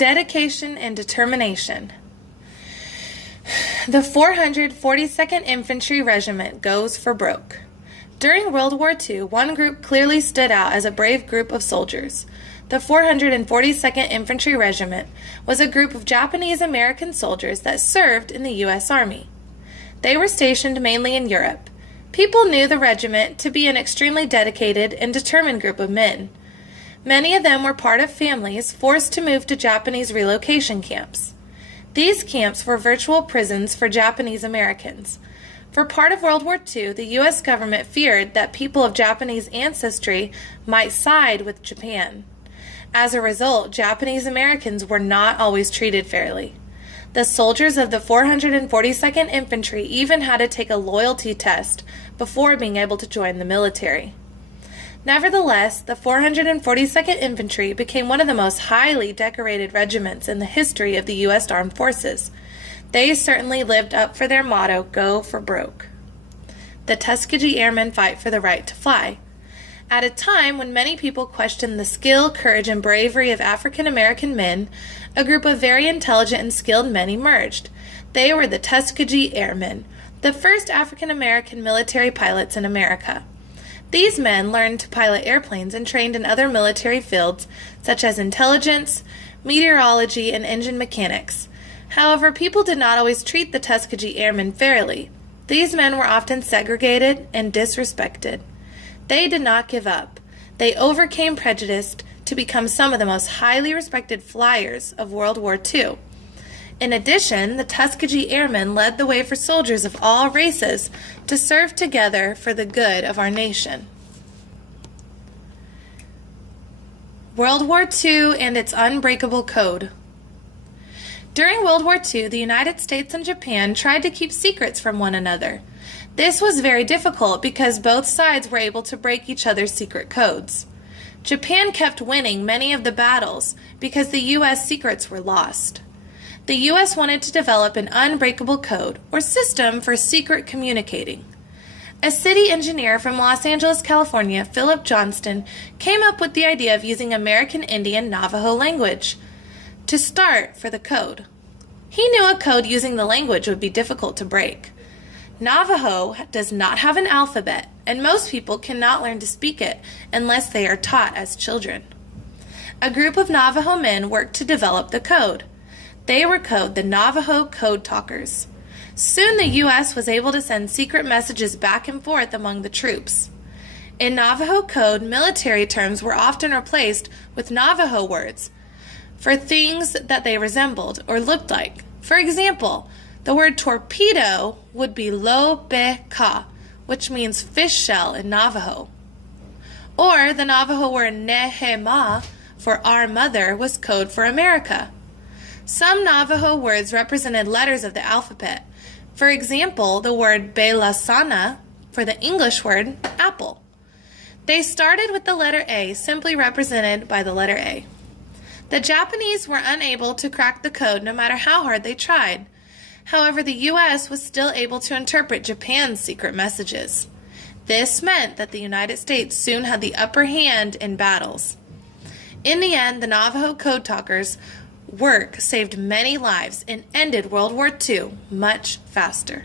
Dedication and determination. The 442nd Infantry Regiment goes for broke. During World War II, one group clearly stood out as a brave group of soldiers. The 442nd Infantry Regiment was a group of Japanese-American soldiers that served in the U.S. Army. They were stationed mainly in Europe. People knew the regiment to be an extremely dedicated and determined group of men. Many of them were part of families forced to move to Japanese relocation camps. These camps were virtual prisons for Japanese Americans. For part of World War II, the U.S. government feared that people of Japanese ancestry might side with Japan. As a result, Japanese Americans were not always treated fairly. The soldiers of the 442nd Infantry even had to take a loyalty test before being able to join the military. Nevertheless, the 442nd Infantry became one of the most highly decorated regiments in the history of the U.S. Armed Forces. They certainly lived up for their motto, "Go for broke." The Tuskegee Airmen fight for the right to fly. At a time when many people questioned the skill, courage, and bravery of African American men, a group of very intelligent and skilled men emerged. They were the Tuskegee Airmen, the first African American military pilots in America. These men learned to pilot airplanes and trained in other military fields such as intelligence, meteorology, and engine mechanics. However, people did not always treat the Tuskegee Airmen fairly. These men were often segregated and disrespected. They did not give up. They overcame prejudice to become some of the most highly respected flyers of World War II. In addition, the Tuskegee Airmen led the way for soldiers of all races to serve together for the good of our nation. World War II and its Unbreakable Code. During World War II, the United States and Japan tried to keep secrets from one another. This was very difficult because both sides were able to break each other's secret codes. Japan kept winning many of the battles because the U.S. secrets were lost. The U.S. wanted to develop an unbreakable code or system for secret communicating. A city engineer from Los Angeles, California, Philip Johnston, came up with the idea of using American Indian Navajo language to start for the code. He knew a code using the language would be difficult to break. Navajo does not have an alphabet, and most people cannot learn to speak it unless they are taught as children. A group of Navajo men worked to develop the code. They were called the Navajo Code Talkers. Soon the U.S. was able to send secret messages back and forth among the troops. In Navajo code, military terms were often replaced with Navajo words for things that they resembled or looked like. For example, the word torpedo would be lo be ka, which means fish shell in Navajo. Or the Navajo word nehema, for our mother, was code for America. Some Navajo words represented letters of the alphabet. For example, the word belasana for the English word apple. They started with the letter A, simply represented by the letter A. The Japanese were unable to crack the code no matter how hard they tried. However, the U.S. was still able to interpret Japan's secret messages. This meant that the United States soon had the upper hand in battles. In the end, the Navajo Code Talkers' work saved many lives and ended World War II much faster.